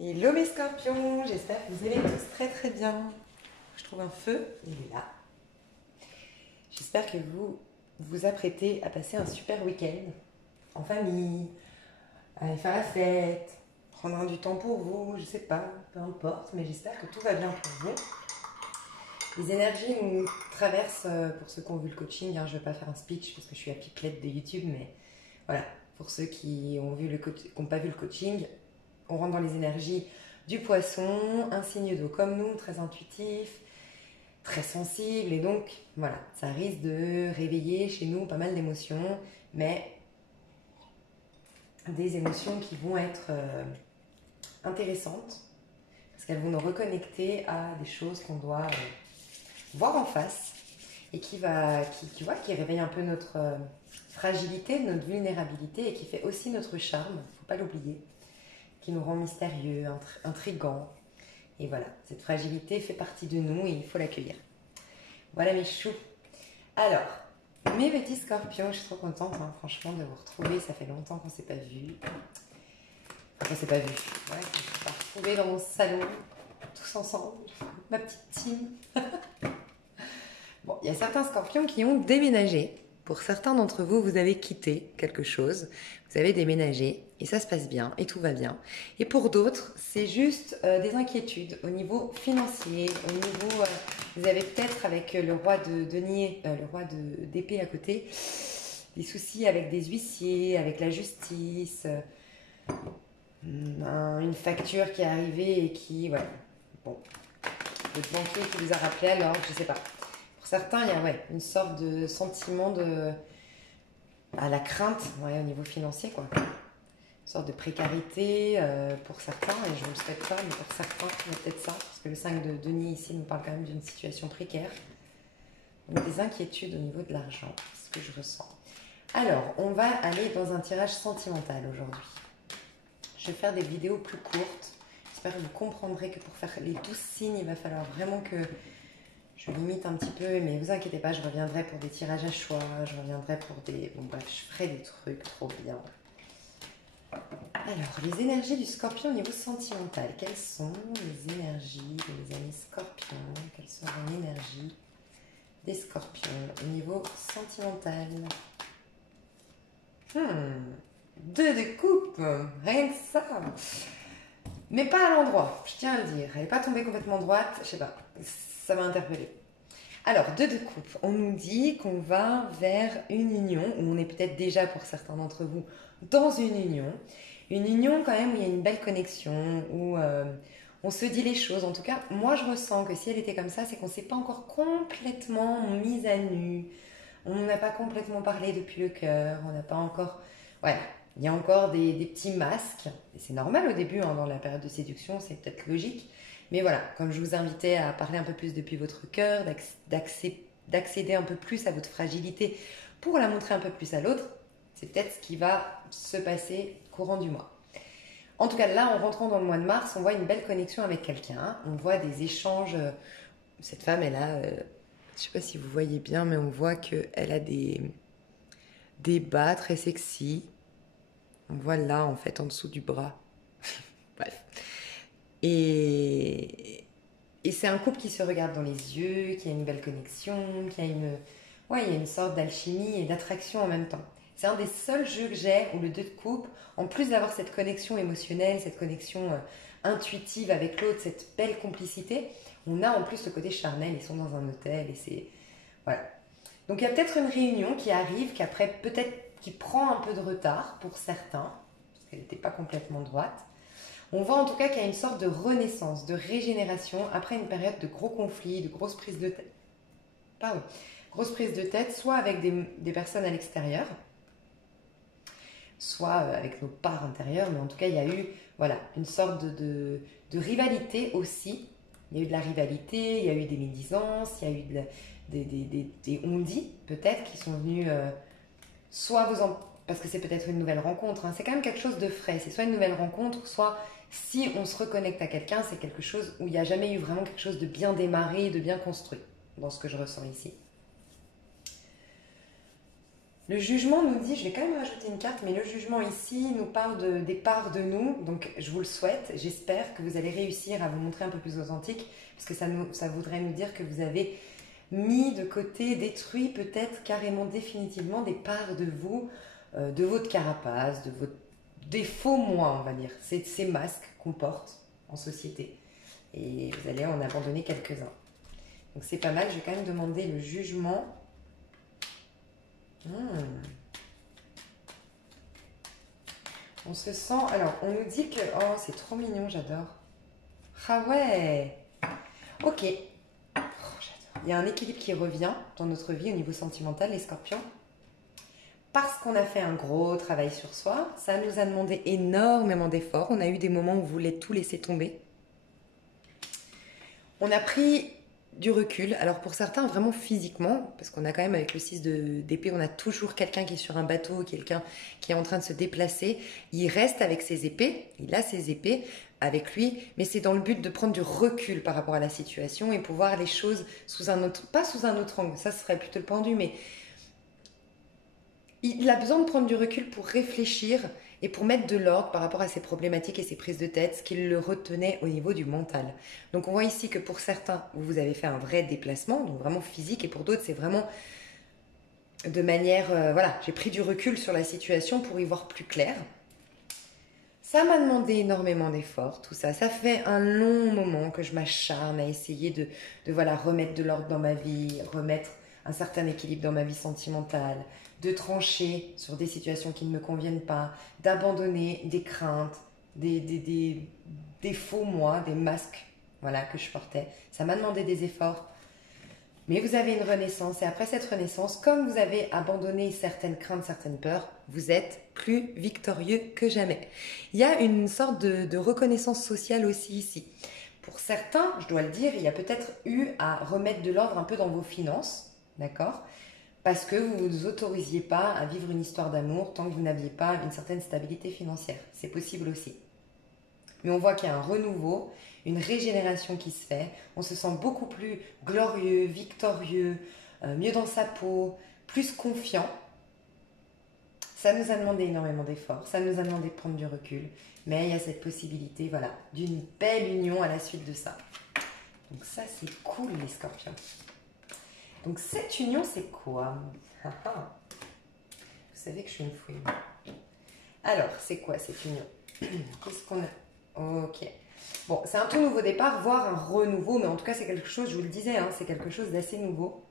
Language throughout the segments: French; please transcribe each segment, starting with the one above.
Hello mes scorpions, j'espère que vous allez tous très très bien. Je trouve un feu, il est là. J'espère que vous vous apprêtez à passer un super week-end en famille, à aller faire la fête, prendre du temps pour vous, je sais pas, peu importe, mais j'espère que tout va bien pour vous. Les énergies nous traversent, pour ceux qui ont vu le coaching, je ne vais pas faire un speech parce que je suis la pipelette de YouTube, mais voilà, pour ceux qui ont n'ont pas vu le coaching, on rentre dans les énergies du poisson, un signe d'eau comme nous, très intuitif, très sensible, et donc voilà, ça risque de réveiller chez nous pas mal d'émotions, mais des émotions qui vont être intéressantes, parce qu'elles vont nous reconnecter à des choses qu'on doit voir en face, et qui réveille un peu notre fragilité, notre vulnérabilité, et qui fait aussi notre charme, il ne faut pas l'oublier, qui nous rend mystérieux, intrigants. Et voilà, cette fragilité fait partie de nous et il faut l'accueillir. Voilà mes choux. Alors, mes petits scorpions, je suis trop contente, franchement, de vous retrouver. Ça fait longtemps qu'on ne s'est pas vu. Enfin, qu'on ne s'est pas vu. Ouais, on s'est pas retrouvés dans mon salon, tous ensemble, ma petite team. Bon, il y a certains scorpions qui ont déménagé. Pour certains d'entre vous, vous avez quitté quelque chose, vous avez déménagé et ça se passe bien et tout va bien. Et pour d'autres, c'est juste des inquiétudes au niveau financier, au niveau, vous avez peut-être avec le roi de denier, le roi d'épée à côté, des soucis avec des huissiers, avec la justice, une facture qui est arrivée et qui, ouais, bon, le banquier qui vous a rappelé alors, je sais pas. Certains, il y a une sorte de sentiment à la crainte au niveau financier, quoi. Une sorte de précarité pour certains, et je ne le souhaite pas, mais pour certains, il y a peut-être ça, parce que le 5 de denier ici nous parle quand même d'une situation précaire. Donc des inquiétudes au niveau de l'argent, c'est ce que je ressens. Alors, on va aller dans un tirage sentimental aujourd'hui. Je vais faire des vidéos plus courtes. J'espère que vous comprendrez que pour faire les 12 signes, il va falloir vraiment que je limite un petit peu, mais vous inquiétez pas, je reviendrai pour des tirages à choix, je reviendrai pour des... Bon bref, je ferai des trucs trop bien. Alors, les énergies du scorpion au niveau sentimental. Quelles sont les énergies de mes amis scorpions? Quelles sont les énergies des scorpions au niveau sentimental? Deux de coupe, rien que ça. Mais pas à l'endroit, je tiens à le dire. Elle n'est pas tombée complètement droite, je sais pas. Ça m'a interpellée. Alors, deux de coupe, on nous dit qu'on va vers une union, ou on est peut-être déjà pour certains d'entre vous dans une union quand même où il y a une belle connexion, où on se dit les choses. En tout cas, moi je ressens que si elle était comme ça, c'est qu'on ne s'est pas encore complètement mise à nu, on n'a pas complètement parlé depuis le cœur, on n'a pas encore... Voilà, il y a encore des petits masques, et c'est normal au début, dans la période de séduction, c'est peut-être logique. Mais voilà, comme je vous invitais à parler un peu plus depuis votre cœur, d'accéder un peu plus à votre fragilité pour la montrer un peu plus à l'autre, c'est peut-être ce qui va se passer courant du mois. En tout cas, là, en rentrant dans le mois de mars, on voit une belle connexion avec quelqu'un. On voit des échanges. Cette femme, elle a... je ne sais pas si vous voyez bien, mais on voit qu'elle a des bas très sexy. On voit là, en fait, en dessous du bras. Bref. Et c'est un couple qui se regarde dans les yeux, qui a une belle connexion, qui a il y a une sorte d'alchimie et d'attraction en même temps. C'est un des seuls jeux que j'ai où le 2 de coupe, en plus d'avoir cette connexion émotionnelle, cette connexion intuitive avec l'autre, cette belle complicité, on a en plus le côté charnel, ils sont dans un hôtel et c'est... Voilà. Donc il y a peut-être une réunion qui arrive, qui prend un peu de retard pour certains, parce qu'elle n'était pas complètement droite. On voit en tout cas qu'il y a une sorte de renaissance, de régénération après une période de gros conflits, de grosses prises de tête. Grosses prises de tête, soit avec des personnes à l'extérieur, soit avec nos parts intérieures, mais en tout cas il y a eu une sorte de rivalité aussi. Il y a eu de la rivalité, il y a eu des médisances, il y a eu des on-dit peut-être qui sont venus parce que c'est peut-être une nouvelle rencontre, c'est quand même quelque chose de frais, c'est soit une nouvelle rencontre, soit si on se reconnecte à quelqu'un, c'est quelque chose où il n'y a jamais eu vraiment quelque chose de bien démarré, de bien construit, dans ce que je ressens ici. Le jugement nous dit, je vais quand même rajouter une carte, mais le jugement ici nous parle des parts de nous. Donc je vous le souhaite, j'espère que vous allez réussir à vous montrer un peu plus authentique, parce que ça voudrait nous dire que vous avez mis de côté, détruit peut-être carrément définitivement des parts de vous, de votre carapace, des faux moi, on va dire. C'est ces masques qu'on porte en société. Et vous allez en abandonner quelques-uns. Donc c'est pas mal, je vais quand même demander le jugement. On se sent... Alors, on nous dit que... Oh, c'est trop mignon, j'adore. Ah ouais. Ok. Oh, j'adore. Il y a un équilibre qui revient dans notre vie au niveau sentimental, les scorpions. Parce qu'on a fait un gros travail sur soi, ça nous a demandé énormément d'efforts. On a eu des moments où on voulait tout laisser tomber. On a pris du recul. Alors pour certains, vraiment physiquement, parce qu'on a quand même avec le 6 d'épée, on a toujours quelqu'un qui est sur un bateau, quelqu'un qui est en train de se déplacer. Il reste avec ses épées, il a ses épées avec lui, mais c'est dans le but de prendre du recul par rapport à la situation et pour voir les choses sous un autre, pas sous un autre angle, ça serait plutôt le pendu, mais il a besoin de prendre du recul pour réfléchir et pour mettre de l'ordre par rapport à ses problématiques et ses prises de tête, ce qui le retenait au niveau du mental. Donc on voit ici que pour certains, vous avez fait un vrai déplacement, donc vraiment physique, et pour d'autres, c'est vraiment de manière... voilà, j'ai pris du recul sur la situation pour y voir plus clair. Ça m'a demandé énormément d'efforts, tout ça. Ça fait un long moment que je m'acharne à essayer de voilà, remettre de l'ordre dans ma vie, remettre un certain équilibre dans ma vie sentimentale, de trancher sur des situations qui ne me conviennent pas, d'abandonner des craintes, des faux moi, des masques voilà, que je portais. Ça m'a demandé des efforts. Mais vous avez une renaissance et après cette renaissance, comme vous avez abandonné certaines craintes, certaines peurs, vous êtes plus victorieux que jamais. Il y a une sorte de reconnaissance sociale aussi ici. Pour certains, je dois le dire, il y a peut-être eu à remettre de l'ordre un peu dans vos finances, d'accord ? Parce que vous ne vous autorisiez pas à vivre une histoire d'amour tant que vous n'aviez pas une certaine stabilité financière. C'est possible aussi. Mais on voit qu'il y a un renouveau, une régénération qui se fait. On se sent beaucoup plus glorieux, victorieux, mieux dans sa peau, plus confiant. Ça nous a demandé énormément d'efforts, ça nous a demandé de prendre du recul. Mais il y a cette possibilité, voilà, d'une belle union à la suite de ça. Donc ça, c'est cool, les scorpions. Donc cette union, c'est quoi? Vous savez que je suis une fouine. Alors, c'est quoi cette union? Qu'est-ce qu'on a? Ok. Bon, c'est un tout nouveau départ, voire un renouveau, mais en tout cas, c'est quelque chose, je vous le disais, hein, c'est quelque chose d'assez nouveau.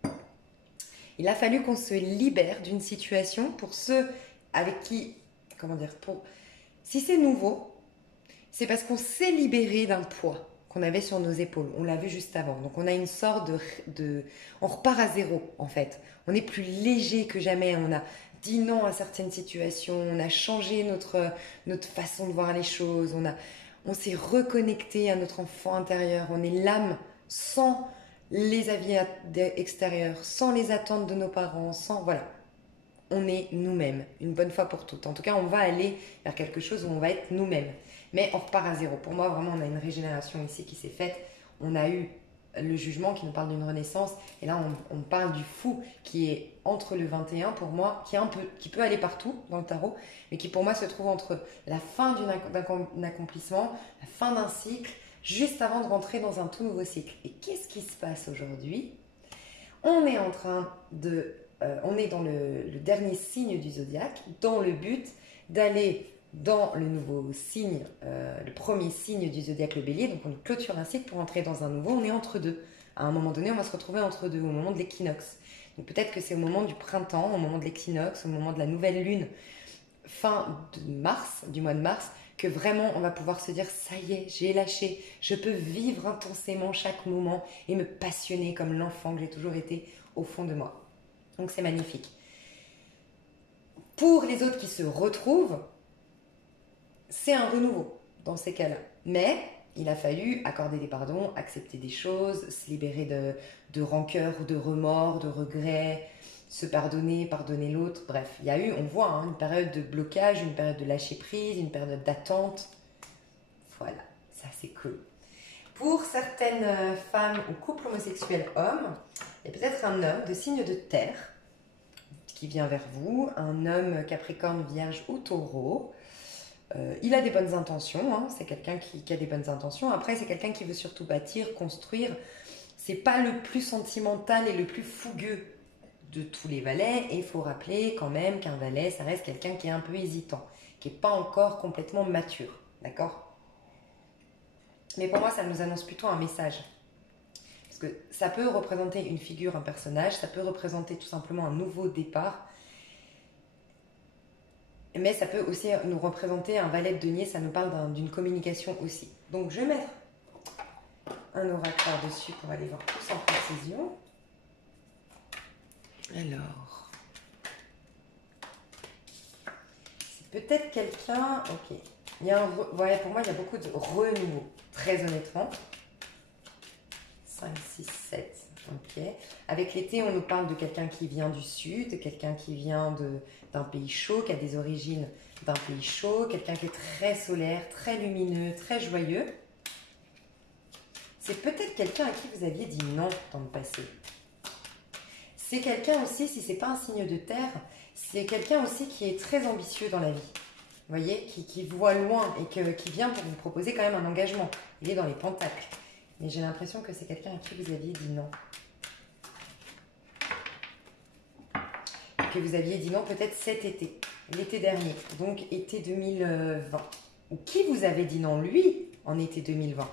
Il a fallu qu'on se libère d'une situation pour ceux avec qui, comment dire, si c'est nouveau, c'est parce qu'on s'est libéré d'un poids qu'on avait sur nos épaules. On l'a vu juste avant. Donc, on a une sorte on repart à zéro, en fait. On est plus léger que jamais. On a dit non à certaines situations. On a changé notre façon de voir les choses. On s'est reconnecté à notre enfant intérieur. On est l'âme sans les avis extérieurs, sans les attentes de nos parents, sans... Voilà. On est nous-mêmes, une bonne fois pour toutes. En tout cas, on va aller vers quelque chose où on va être nous-mêmes. Mais on repart à zéro. Pour moi, vraiment, on a une régénération ici qui s'est faite. On a eu le jugement qui nous parle d'une renaissance. Et là, on parle du fou qui est entre le 21, pour moi, qui peut aller partout dans le tarot, mais qui pour moi se trouve entre la fin d'un accomplissement, la fin d'un cycle, juste avant de rentrer dans un tout nouveau cycle. Et qu'est-ce qui se passe aujourd'hui? On est en train de... on est dans le dernier signe du zodiaque, dans le but d'aller dans le nouveau signe, le premier signe du zodiaque, le bélier. Donc on clôture un cycle pour entrer dans un nouveau. On est entre deux. À un moment donné, on va se retrouver entre deux, au moment de l'équinoxe. Donc peut-être que c'est au moment du printemps, au moment de l'équinoxe, au moment de la nouvelle lune, fin de mars, du mois de mars, que vraiment on va pouvoir se dire ça y est, j'ai lâché, je peux vivre intensément chaque moment et me passionner comme l'enfant que j'ai toujours été au fond de moi. Donc c'est magnifique. Pour les autres qui se retrouvent, c'est un renouveau dans ces cas-là. Mais il a fallu accorder des pardons, accepter des choses, se libérer de rancœur ou de remords, de regrets, se pardonner, pardonner l'autre. Bref, il y a eu, on voit, hein, une période de blocage, une période de lâcher prise, une période d'attente. Voilà, ça c'est cool. Pour certaines femmes ou couples homosexuels hommes, il y a peut-être un homme de signe de terre qui vient vers vous, un homme Capricorne, Vierge ou Taureau. Il a des bonnes intentions, hein, c'est quelqu'un qui a des bonnes intentions. Après, c'est quelqu'un qui veut surtout bâtir, construire. C'est pas le plus sentimental et le plus fougueux de tous les valets. Et il faut rappeler quand même qu'un valet, ça reste quelqu'un qui est un peu hésitant, qui n'est pas encore complètement mature. D'accord? Mais pour moi, ça nous annonce plutôt un message. Parce que ça peut représenter une figure, un personnage, ça peut représenter tout simplement un nouveau départ. Mais ça peut aussi nous représenter un valet de denier, ça nous parle d'une communication aussi. Donc je vais mettre un oracle par-dessus pour aller voir plus en précision. Alors, c'est peut-être quelqu'un... Ok. Ouais, pour moi, il y a beaucoup de renouveau, très honnêtement. 5, 6, 7. Ok. Avec l'été, on nous parle de quelqu'un qui vient du sud, quelqu'un qui vient d'un pays chaud, qui a des origines d'un pays chaud, quelqu'un qui est très solaire, très lumineux, très joyeux. C'est peut-être quelqu'un à qui vous aviez dit non dans le passé. C'est quelqu'un aussi, si ce n'est pas un signe de terre, c'est quelqu'un aussi qui est très ambitieux dans la vie. Vous voyez, qui voit loin et qui vient pour vous proposer quand même un engagement. Il est dans les pentacles. Mais j'ai l'impression que c'est quelqu'un à qui vous aviez dit non. Que vous aviez dit non peut-être cet été, l'été dernier, donc été 2020. Ou qui vous avait dit non, lui, en été 2020.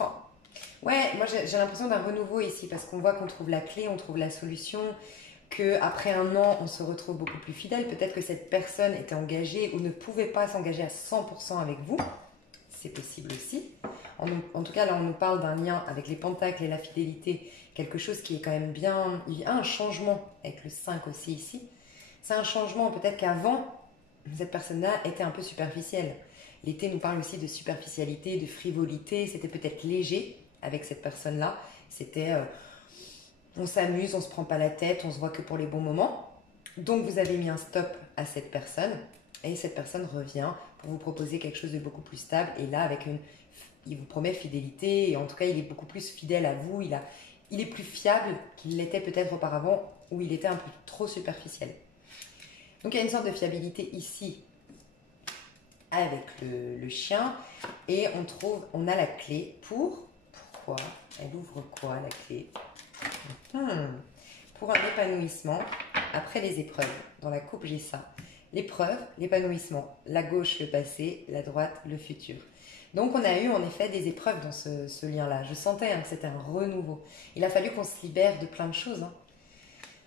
Oh. Ouais, moi j'ai l'impression d'un renouveau ici, parce qu'on voit qu'on trouve la clé, on trouve la solution, qu'après un an, on se retrouve beaucoup plus fidèle. Peut-être que cette personne était engagée ou ne pouvait pas s'engager à 100% avec vous. C'est possible aussi. En tout cas, là, on nous parle d'un lien avec les pentacles et la fidélité, quelque chose qui est quand même bien... Il y a un changement avec le 5 aussi ici. C'est un changement, peut-être qu'avant, cette personne-là était un peu superficielle. L'été nous parle aussi de superficialité, de frivolité. C'était peut-être léger avec cette personne-là. C'était... on s'amuse, on ne se prend pas la tête, on se voit que pour les bons moments. Donc, vous avez mis un stop à cette personne. Et cette personne revient pour vous proposer quelque chose de beaucoup plus stable. Et là, il vous promet fidélité. Et en tout cas, il est beaucoup plus fidèle à vous. Il est plus fiable qu'il l'était peut-être auparavant, où il était un peu trop superficiel. Donc, il y a une sorte de fiabilité ici avec le chien. Et on a la clé pour... Pourquoi? Elle ouvre quoi, la clé? Pour un épanouissement après les épreuves. Dans la coupe, j'ai ça. L'épreuve, l'épanouissement, la gauche, le passé, la droite, le futur. Donc, on a eu en effet des épreuves dans ce lien-là. Je sentais que c'était un renouveau. Il a fallu qu'on se libère de plein de choses.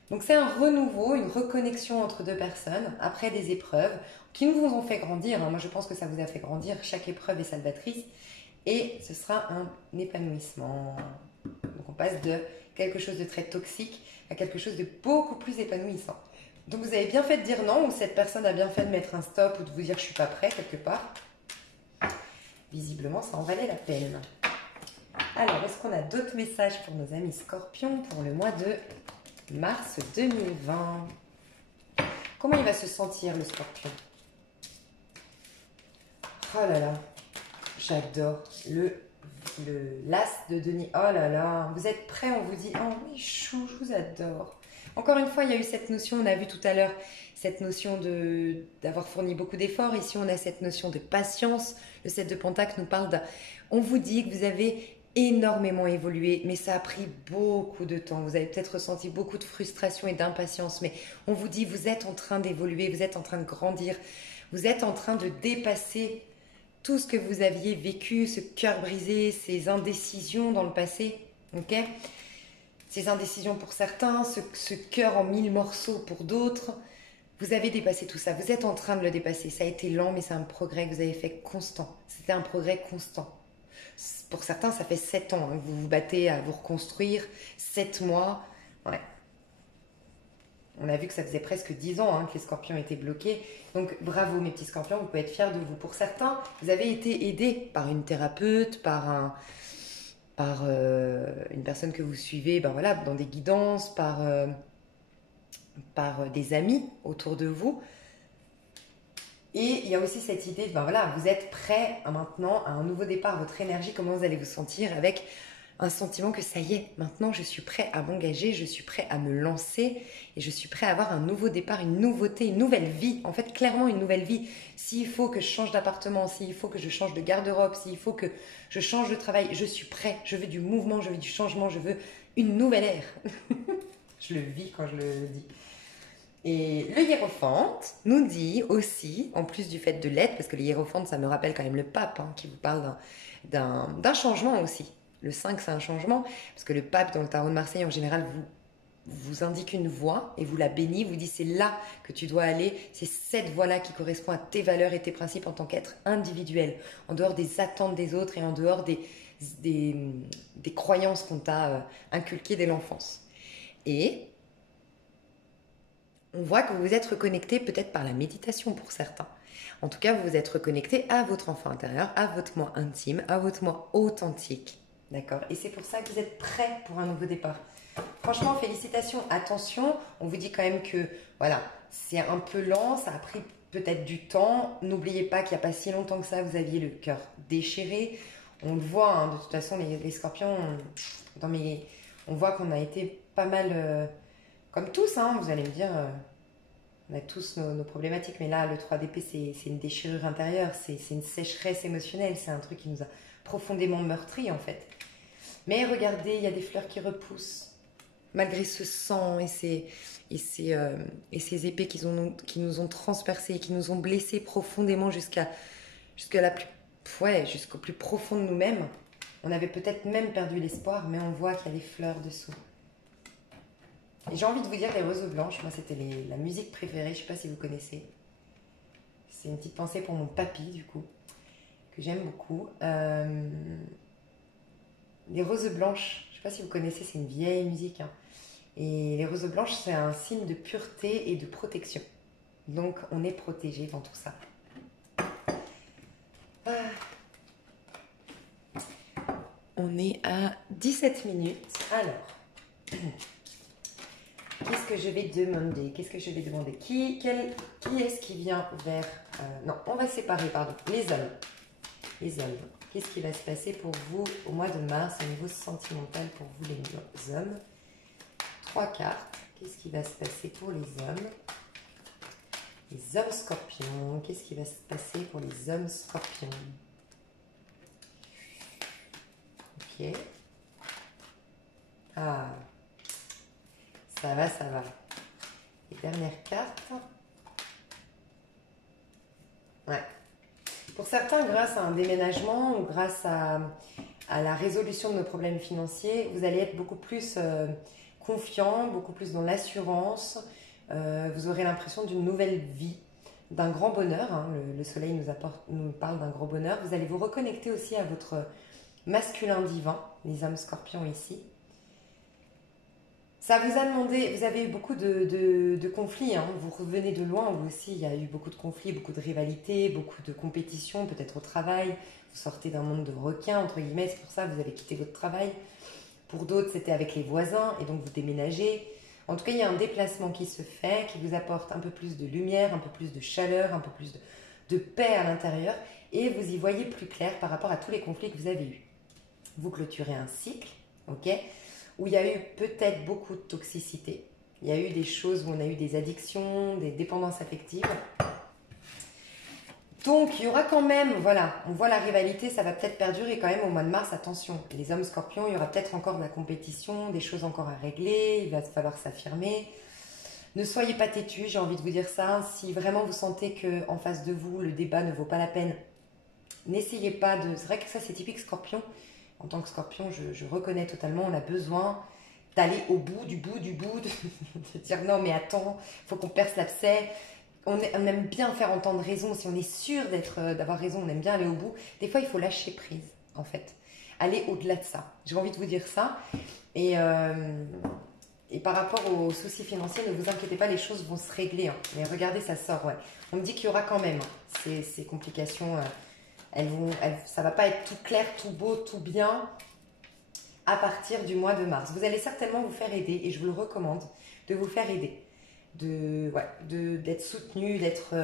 Donc, c'est un renouveau, une reconnexion entre deux personnes après des épreuves qui nous ont fait grandir. Moi, je pense que ça vous a fait grandir. Chaque épreuve est salvatrice. Et ce sera un épanouissement. Donc, on passe de quelque chose de très toxique à quelque chose de beaucoup plus épanouissant. Donc, vous avez bien fait de dire non, ou cette personne a bien fait de mettre un stop ou de vous dire je ne suis pas prêt quelque part. Visiblement, ça en valait la peine. Alors, est-ce qu'on a d'autres messages pour nos amis scorpions pour le mois de mars 2020? Comment il va se sentir, le scorpion? Oh là là, j'adore l'as de denier. Oh là là, vous êtes prêts? On vous dit, oh oui, chou, je vous adore. Encore une fois, il y a eu cette notion, on a vu tout à l'heure, cette notion d'avoir fourni beaucoup d'efforts. Ici, on a cette notion de patience. Le 7 de Pentacle nous parle on vous dit que vous avez énormément évolué, mais ça a pris beaucoup de temps. Vous avez peut-être ressenti beaucoup de frustration et d'impatience, mais on vous dit, vous êtes en train d'évoluer, vous êtes en train de grandir, vous êtes en train de dépasser tout ce que vous aviez vécu, ce cœur brisé, ces indécisions dans le passé, ok? Ces indécisions pour certains, ce cœur en 1000 morceaux pour d'autres. Vous avez dépassé tout ça, vous êtes en train de le dépasser. Ça a été lent, mais c'est un progrès que vous avez fait constant. C'était un progrès constant. Pour certains, ça fait 7 ans que vous vous battez à vous reconstruire, 7 mois. Ouais. On a vu que ça faisait presque 10 ans que les scorpions étaient bloqués. Donc bravo mes petits scorpions, vous pouvez être fiers de vous. Pour certains, vous avez été aidés par une thérapeute, par une personne que vous suivez voilà, dans des guidances, par des amis autour de vous. Et il y a aussi cette idée de, voilà, vous êtes prêts maintenant à un nouveau départ, votre énergie, comment vous allez vous sentir avec un sentiment que ça y est, maintenant je suis prêt à m'engager, je suis prêt à me lancer et je suis prêt à avoir un nouveau départ, une nouveauté, une nouvelle vie. En fait, clairement une nouvelle vie. S'il faut que je change d'appartement, s'il faut que je change de garde-robe, s'il faut que je change de travail, je suis prêt. Je veux du mouvement, je veux du changement, je veux une nouvelle ère. Je le vis quand je le dis. Et le hiérophante nous dit aussi, en plus du fait de l'être, parce que le hiérophante, ça me rappelle quand même le pape, hein, qui vous parle d'un changement aussi. Le 5, c'est un changement, parce que le pape, dans le tarot de Marseille, en général, vous indique une voie et vous la bénit, vous dit c'est là que tu dois aller, c'est cette voie-là qui correspond à tes valeurs et tes principes en tant qu'être individuel, en dehors des attentes des autres et en dehors des croyances qu'on t'a inculquées dès l'enfance. Et on voit que vous vous êtes reconnecté peut-être par la méditation pour certains. En tout cas, vous vous êtes reconnecté à votre enfant intérieur, à votre moi intime, à votre moi authentique. D'accord? Et c'est pour ça que vous êtes prêt pour un nouveau départ. Franchement, félicitations. Attention, on vous dit quand même que voilà, c'est un peu lent, ça a pris peut-être du temps. N'oubliez pas qu'il n'y a pas si longtemps que ça, vous aviez le cœur déchiré. On le voit, hein, de toute façon, les scorpions, on voit qu'on a été pas mal... comme tous, hein, vous allez me dire, on a tous nos problématiques, mais là, le 3DP, c'est une déchirure intérieure, c'est une sécheresse émotionnelle, c'est un truc qui nous a profondément meurtri, en fait. Mais regardez, il y a des fleurs qui repoussent, malgré ce sang et ces épées qui nous ont transpercés, qui nous ont blessés profondément jusqu'au plus profond de nous-mêmes. On avait peut-être même perdu l'espoir, mais on voit qu'il y a des fleurs dessous. Et j'ai envie de vous dire les roses blanches, moi c'était la musique préférée, je ne sais pas si vous connaissez. C'est une petite pensée pour mon papy du coup, que j'aime beaucoup. Les roses blanches, je ne sais pas si vous connaissez, c'est une vieille musique. Hein. Et les roses blanches, c'est un signe de pureté et de protection. Donc on est protégé dans tout ça. On est à 17 minutes. Alors... Qu'est-ce que je vais demander? Qui est-ce qui vient vers... non, on va séparer, pardon. Les hommes. Les hommes. Qu'est-ce qui va se passer pour vous au mois de mars au niveau sentimental pour vous les hommes? 3 cartes. Qu'est-ce qui va se passer pour les hommes? Les hommes scorpions. Qu'est-ce qui va se passer pour les hommes scorpions? Ok. Ah... Ça va, ça va. Et dernière carte. Ouais. Pour certains, grâce à un déménagement ou grâce à la résolution de nos problèmes financiers, vous allez être beaucoup plus confiant, beaucoup plus dans l'assurance. Vous aurez l'impression d'une nouvelle vie, d'un grand bonheur. Hein. Le soleil nous parle d'un gros bonheur. Vous allez vous reconnecter aussi à votre masculin divin, les hommes scorpions ici. Ça vous a demandé, vous avez eu beaucoup de conflits, hein. Vous revenez de loin, vous aussi, il y a eu beaucoup de conflits, beaucoup de rivalités, beaucoup de compétitions, peut-être au travail. Vous sortez d'un monde de requins, entre guillemets, c'est pour ça que vous avez quitté votre travail. Pour d'autres, c'était avec les voisins, et donc vous déménagez. En tout cas, il y a un déplacement qui se fait, qui vous apporte un peu plus de lumière, un peu plus de chaleur, un peu plus de paix à l'intérieur, et vous y voyez plus clair par rapport à tous les conflits que vous avez eus. Vous clôturez un cycle, ok ? Où il y a eu peut-être beaucoup de toxicité. Il y a eu des choses où on a eu des addictions, des dépendances affectives. Donc, il y aura quand même, voilà, on voit la rivalité, ça va peut-être perdurer quand même au mois de mars, attention. Les hommes scorpions, il y aura peut-être encore de la compétition, des choses encore à régler, il va falloir s'affirmer. Ne soyez pas têtus, j'ai envie de vous dire ça. Si vraiment vous sentez qu'en face de vous, le débat ne vaut pas la peine, n'essayez pas de... C'est vrai que ça, c'est typique scorpion. En tant que scorpion, je reconnais totalement, on a besoin d'aller au bout, de dire non mais attends, il faut qu'on perce l'abcès. On aime bien faire entendre raison, si on est sûr d'avoir raison, on aime bien aller au bout. Des fois, il faut lâcher prise, en fait. Aller au-delà de ça. J'ai envie de vous dire ça. Et par rapport aux soucis financiers, ne vous inquiétez pas, les choses vont se régler. Hein. Mais regardez, ça sort, ouais. On me dit qu'il y aura quand même ces complications... ça va pas être tout clair, tout beau, tout bien à partir du mois de mars. Vous allez certainement vous faire aider et je vous le recommande de vous faire aider, d'être soutenu, d'être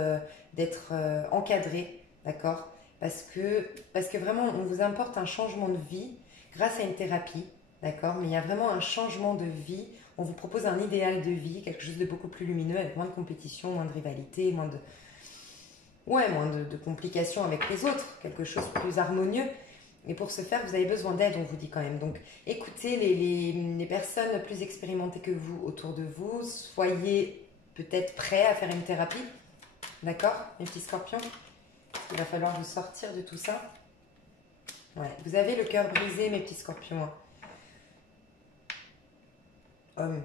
encadré, d'accord, parce que vraiment on vous apporte un changement de vie grâce à une thérapie, d'accord? Mais il y a vraiment un changement de vie. On vous propose un idéal de vie, quelque chose de beaucoup plus lumineux, avec moins de compétition, moins de rivalité, moins de complications avec les autres, quelque chose de plus harmonieux. Et pour ce faire, vous avez besoin d'aide, on vous dit quand même. Donc, écoutez les personnes plus expérimentées que vous autour de vous. Soyez peut-être prêts à faire une thérapie. D'accord, mes petits scorpions? Il va falloir vous sortir de tout ça. Ouais, vous avez le cœur brisé, mes petits scorpions. Hommes.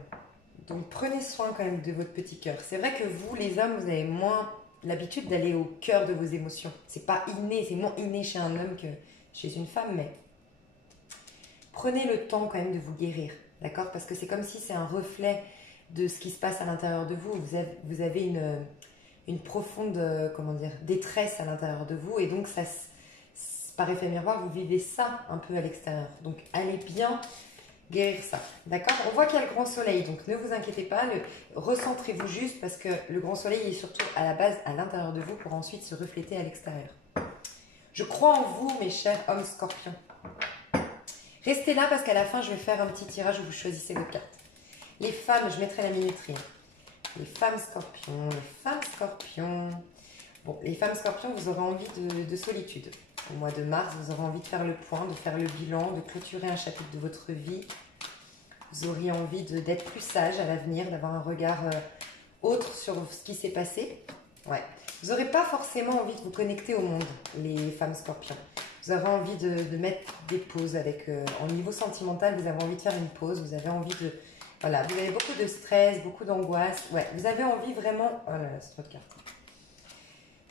Donc, prenez soin quand même de votre petit cœur. C'est vrai que vous, les hommes, vous avez moins l'habitude d'aller au cœur de vos émotions. C'est pas inné, c'est moins inné chez un homme que chez une femme, mais prenez le temps quand même de vous guérir, d'accord? Parce que c'est comme si c'est un reflet de ce qui se passe à l'intérieur de vous. Vous avez une profonde, comment dire, détresse à l'intérieur de vous, et donc ça, par effet miroir, vous vivez ça un peu à l'extérieur. Donc allez bien guérir ça, d'accord? On voit qu'il y a le grand soleil, donc ne vous inquiétez pas, recentrez-vous juste, parce que le grand soleil est surtout à la base à l'intérieur de vous pour ensuite se refléter à l'extérieur. Je crois en vous, mes chers hommes scorpions. Restez là parce qu'à la fin, je vais faire un petit tirage où vous choisissez vos cartes. Les femmes, je mettrai la minuterie. Les femmes scorpions, les femmes scorpions. Bon, les femmes scorpions, vous aurez envie de solitude. Au mois de mars, vous aurez envie de faire le point, de faire le bilan, de clôturer un chapitre de votre vie. Vous auriez envie d'être plus sage à l'avenir, d'avoir un regard autre sur ce qui s'est passé. Ouais. Vous n'aurez pas forcément envie de vous connecter au monde, les femmes scorpions. Vous avez envie de mettre des pauses avec... en niveau sentimental, vous avez envie de faire une pause. Vous avez envie de... Voilà, vous avez beaucoup de stress, beaucoup d'angoisse. Ouais, vous avez envie vraiment... Oh là là, c'est votre carte.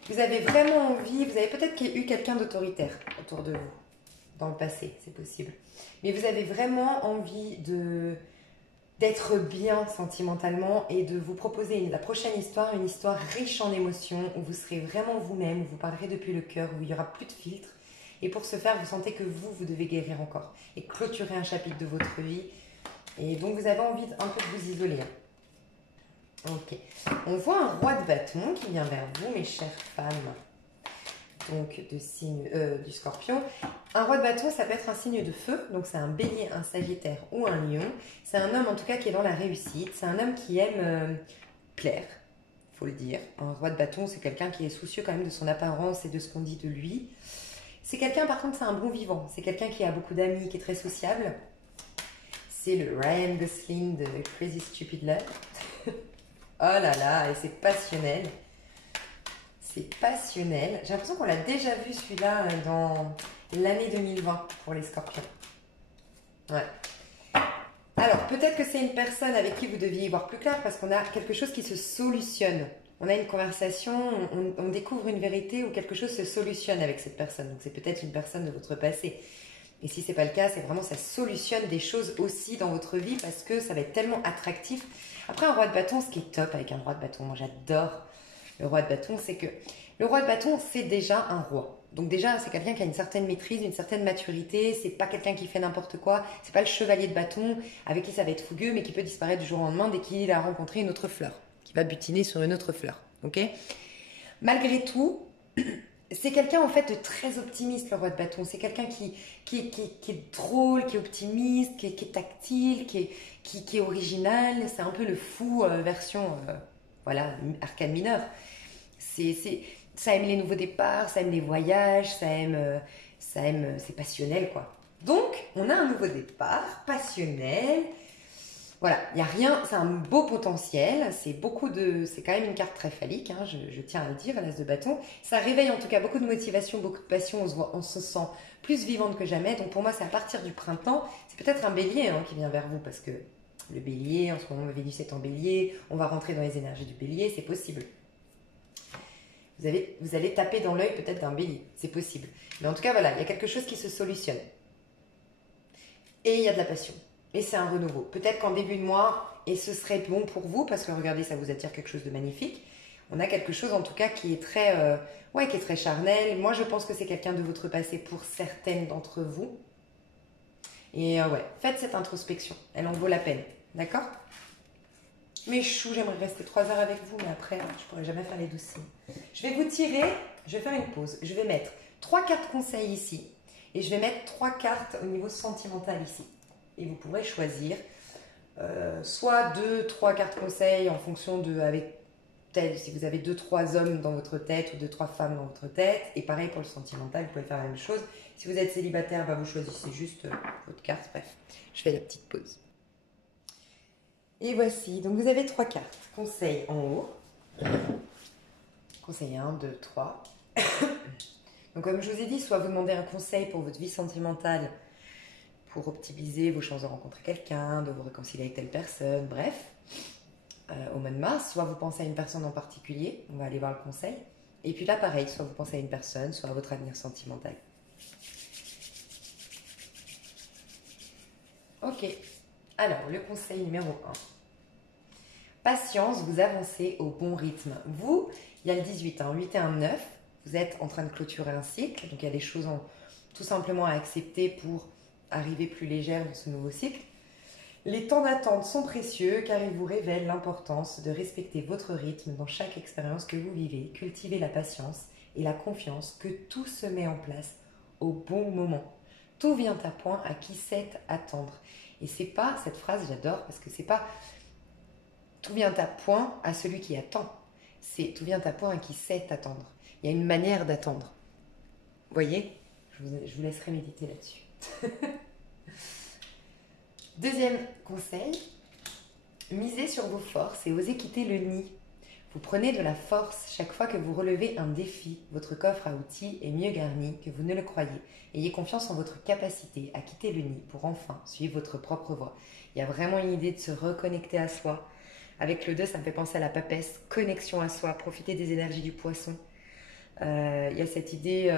Vous avez vraiment envie... Vous avez peut-être eu quelqu'un d'autoritaire autour de vous dans le passé, c'est possible. Mais vous avez vraiment envie d'être bien sentimentalement et de vous proposer la prochaine histoire, une histoire riche en émotions, où vous serez vraiment vous-même, où vous parlerez depuis le cœur, où il n'y aura plus de filtre. Et pour ce faire, vous sentez que vous devez guérir encore et clôturer un chapitre de votre vie. Et donc, vous avez envie un peu de vous isoler. Ok. On voit un roi de bâton qui vient vers vous, mes chères femmes. Donc, du scorpion. Un roi de bâton, ça peut être un signe de feu. Donc, c'est un bélier, un sagittaire ou un lion. C'est un homme, en tout cas, qui est dans la réussite. C'est un homme qui aime plaire, il faut le dire. Un roi de bâton, c'est quelqu'un qui est soucieux quand même de son apparence et de ce qu'on dit de lui. C'est quelqu'un, par contre, c'est un bon vivant. C'est quelqu'un qui a beaucoup d'amis, qui est très sociable. C'est le Ryan Gosling de Crazy Stupid Love. Oh là là, et c'est passionnel. C'est passionnel. J'ai l'impression qu'on l'a déjà vu celui-là dans l'année 2020 pour les scorpions. Ouais. Alors, peut-être que c'est une personne avec qui vous deviez y voir plus clair parce qu'on a quelque chose qui se solutionne. On a une conversation, on découvre une vérité ou quelque chose se solutionne avec cette personne. Donc, c'est peut-être une personne de votre passé. Et si ce n'est pas le cas, c'est vraiment ça solutionne des choses aussi dans votre vie parce que ça va être tellement attractif. Après, un roi de bâton, ce qui est top avec un roi de bâton, moi j'adore le roi de bâton, c'est que le roi de bâton, c'est déjà un roi. Donc déjà, c'est quelqu'un qui a une certaine maîtrise, une certaine maturité. C'est pas quelqu'un qui fait n'importe quoi. C'est pas le chevalier de bâton avec qui ça va être fougueux, mais qui peut disparaître du jour au lendemain dès qu'il a rencontré une autre fleur, qui va butiner sur une autre fleur. Ok ? Malgré tout, c'est quelqu'un en fait de très optimiste, le roi de bâton. C'est quelqu'un qui est drôle, qui est optimiste, qui est tactile, qui est original. C'est un peu le fou version voilà, arcane mineure. Ça aime les nouveaux départs, ça aime les voyages, c'est passionnel quoi. Donc, on a un nouveau départ, passionnel. Voilà, il n'y a rien, c'est un beau potentiel, c'est quand même une carte très phallique, hein, je tiens à le dire, l'as de bâton. Ça réveille en tout cas beaucoup de motivation, beaucoup de passion, on se sent plus vivante que jamais. Donc pour moi, c'est à partir du printemps, c'est peut-être un bélier hein, qui vient vers vous, parce que le bélier, en ce moment, Vénus est en bélier, on va rentrer dans les énergies du bélier, c'est possible. Vous allez taper dans l'œil peut-être d'un bélier, c'est possible. Mais en tout cas, voilà, il y a quelque chose qui se solutionne. Et il y a de la passion. Et c'est un renouveau. Peut-être qu'en début de mois, et ce serait bon pour vous, parce que regardez, ça vous attire quelque chose de magnifique. On a quelque chose en tout cas qui est très, qui est très charnel. Moi, je pense que c'est quelqu'un de votre passé pour certaines d'entre vous. Et faites cette introspection. Elle en vaut la peine. D'accord ? Mes choux, j'aimerais rester 3 heures avec vous, mais après, je ne pourrai jamais faire les dossiers. Je vais vous tirer, je vais faire une pause. Je vais mettre 3 cartes conseils ici. Et je vais mettre 3 cartes au niveau sentimental ici. Et vous pourrez choisir soit 2, 3 cartes conseils en fonction de avec tel, si vous avez 2, 3 hommes dans votre tête ou 2, 3 femmes dans votre tête. Et pareil pour le sentimental, vous pouvez faire la même chose. Si vous êtes célibataire, bah, vous choisissez juste votre carte. Bref, je fais la petite pause. Et voici, donc vous avez 3 cartes. Conseil en haut. Conseil 1, 2, 3. Donc comme je vous ai dit, soit vous demandez un conseil pour votre vie sentimentale, pour optimiser vos chances de rencontrer quelqu'un, de vous réconcilier avec telle personne, bref, au mois de mars, soit vous pensez à une personne en particulier, on va aller voir le conseil, et puis là pareil, soit vous pensez à une personne, soit à votre avenir sentimental. Ok, alors le conseil numéro 1. Patience, vous avancez au bon rythme. Vous, il y a le 18, 8 et un 9, vous êtes en train de clôturer un cycle, donc il y a des choses tout simplement à accepter pour arriver plus légère dans ce nouveau cycle. Les temps d'attente sont précieux car ils vous révèlent l'importance de respecter votre rythme dans chaque expérience que vous vivez, cultiver la patience et la confiance que tout se met en place au bon moment. Tout vient à point à qui sait attendre. Et c'est pas, cette phrase j'adore parce que c'est pas tout vient à point à celui qui attend. C'est tout vient à point à qui sait attendre. Il y a une manière d'attendre. Vous voyez, je vous laisserai méditer là-dessus. Deuxième conseil, misez sur vos forces et osez quitter le nid. Vous prenez de la force chaque fois que vous relevez un défi. Votre coffre à outils est mieux garni que vous ne le croyez. Ayez confiance en votre capacité à quitter le nid pour enfin suivre votre propre voie. Il y a vraiment une idée de se reconnecter à soi. Avec le 2, ça me fait penser à la papesse, connexion à soi, profiter des énergies du poisson. Il y a cette idée,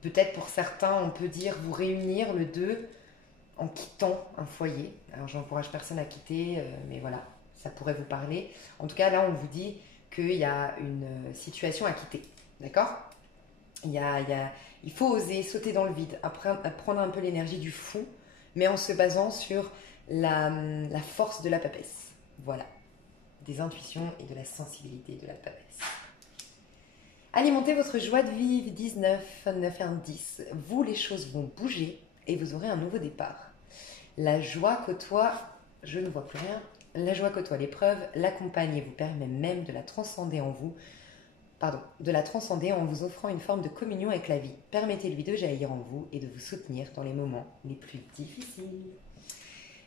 peut-être pour certains, on peut dire vous réunir le 2 en quittant un foyer. Alors, j'encourage personne à quitter, mais voilà, ça pourrait vous parler. En tout cas, là, on vous dit qu'il y a une situation à quitter. D'accord ? Il faut oser sauter dans le vide, prendre un peu l'énergie du fou, mais en se basant sur la force de la papesse. Voilà, des intuitions et de la sensibilité de la papesse. Alimentez votre joie de vivre, 19, 9 et 1, 10. Vous, les choses vont bouger et vous aurez un nouveau départ. La joie côtoie, je ne vois plus rien, la joie côtoie l'épreuve, l'accompagne et vous permet même de la transcender en vous, en vous offrant une forme de communion avec la vie. Permettez-lui de jaillir en vous et de vous soutenir dans les moments les plus difficiles.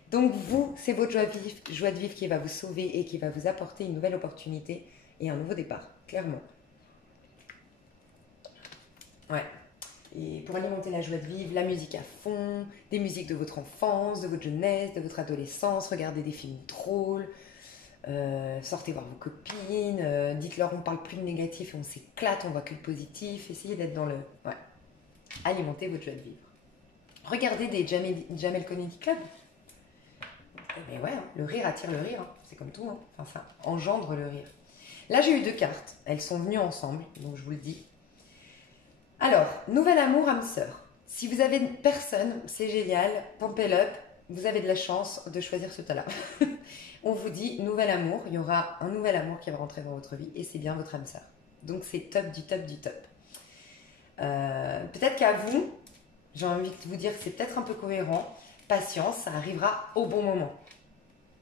Donc vous, c'est votre joie de vivre qui va vous sauver et qui va vous apporter une nouvelle opportunité et un nouveau départ, clairement. Ouais. Et pour alimenter la joie de vivre, la musique à fond, des musiques de votre enfance, de votre jeunesse, de votre adolescence, regardez des films drôles, sortez voir vos copines, dites-leur on parle plus de négatif et on s'éclate, on voit que le positif, essayez d'être dans le... Ouais. Alimentez votre joie de vivre. Regardez des Jamel Comedy Club. Mais ouais, le rire attire le rire, c'est comme tout, enfin ça engendre le rire. Là j'ai eu 2 cartes, elles sont venues ensemble, donc je vous le dis. Alors, nouvel amour, âme sœur. Si vous avez personne, c'est génial, pump it up, vous avez de la chance de choisir ce tas-là. On vous dit nouvel amour, il y aura un nouvel amour qui va rentrer dans votre vie et c'est bien votre âme sœur. Donc c'est top du top du top. Peut-être qu'à vous, j'ai envie de vous dire que c'est peut-être un peu cohérent, patience, ça arrivera au bon moment.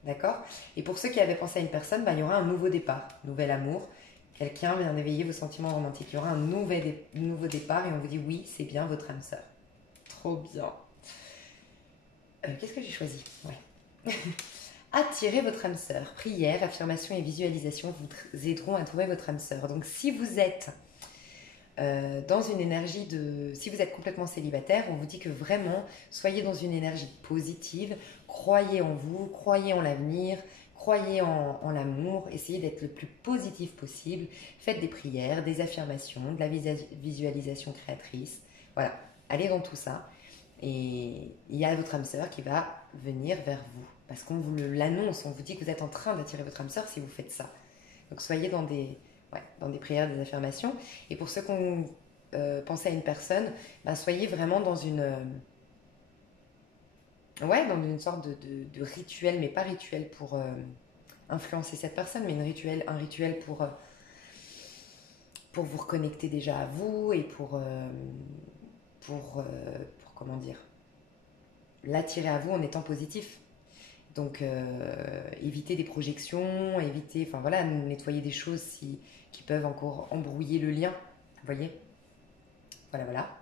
D'accord ? Et pour ceux qui avaient pensé à une personne, il y aura un nouveau départ, nouvel amour. Quelqu'un vient d'éveiller vos sentiments romantiques. Il y aura un nouveau départ et on vous dit oui, c'est bien votre âme sœur. Trop bien. Qu'est-ce que j'ai choisi ? Ouais. Attirez votre âme sœur. Prière, affirmation et visualisation vous aideront à trouver votre âme sœur. Donc si vous êtes dans une énergie de... Si vous êtes complètement célibataire, on vous dit que vraiment, soyez dans une énergie positive, croyez en vous, croyez en l'avenir, croyez en l'amour, essayez d'être le plus positif possible, faites des prières, des affirmations, de la visualisation créatrice, voilà, allez dans tout ça. Et il y a votre âme sœur qui va venir vers vous, parce qu'on vous l'annonce, on vous dit que vous êtes en train d'attirer votre âme sœur si vous faites ça. Donc soyez dans des prières, des affirmations. Et pour ceux qui ont pensé à une personne, soyez vraiment dans dans une sorte de rituel, mais pas rituel pour influencer cette personne, mais un rituel pour vous reconnecter déjà à vous et pour comment dire, l'attirer à vous en étant positif. Donc, éviter des projections, enfin voilà, nettoyer des choses qui peuvent encore embrouiller le lien. Vous voyez? Voilà.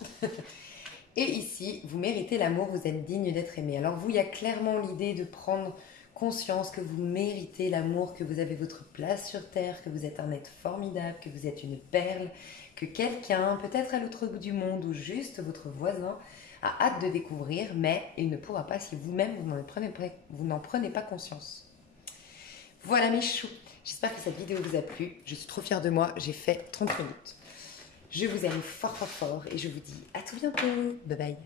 Et ici, vous méritez l'amour, vous êtes digne d'être aimé. Alors vous, il y a clairement l'idée de prendre conscience que vous méritez l'amour, que vous avez votre place sur Terre, que vous êtes un être formidable, que vous êtes une perle, que quelqu'un, peut-être à l'autre bout du monde ou juste votre voisin, a hâte de découvrir, mais il ne pourra pas si vous-même vous n'en prenez pas conscience. Voilà mes choux, j'espère que cette vidéo vous a plu. Je suis trop fière de moi, j'ai fait 30 minutes. Je vous aime fort et je vous dis à tout bientôt. Bye bye.